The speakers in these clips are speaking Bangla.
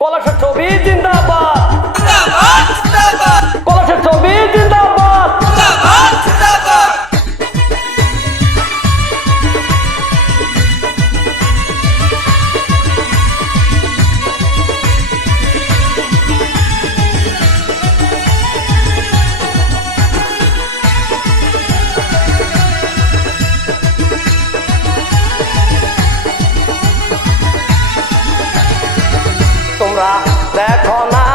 কলসের ছবি জিন্দাবাদ, কলসের ছবি জিন্দাবাদ। তোমরা দেখো না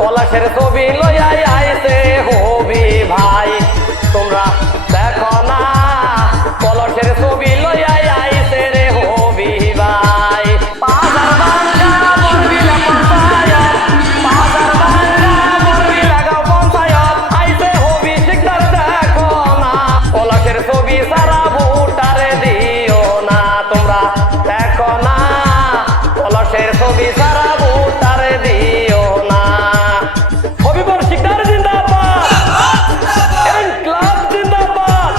কলসের ছবি লইয়াই আইছে হবি ভাই, তোমরা দেখো না কলসের ছবি লইয়াই আইছে রে হবি ভাই। বাজার ভাঙ্গা বরবি পঞ্চায়েত, বাজার ভাঙ্গা বরবি লাগাও পঞ্চায়েত, আইছে হবি শিকদার দেখো না কলসের ছবি সারা ভোটারে দিও না। তোমরা দেখো না কলসের ছবি সারা ভোটারে দিও না। হবিবর শিকদার জিন্দাবাদ, এন ক্লাব জিন্দাবাদ,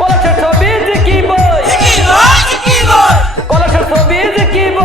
কলসের ছবি জিকিব, কলসের ছবি জিকিব।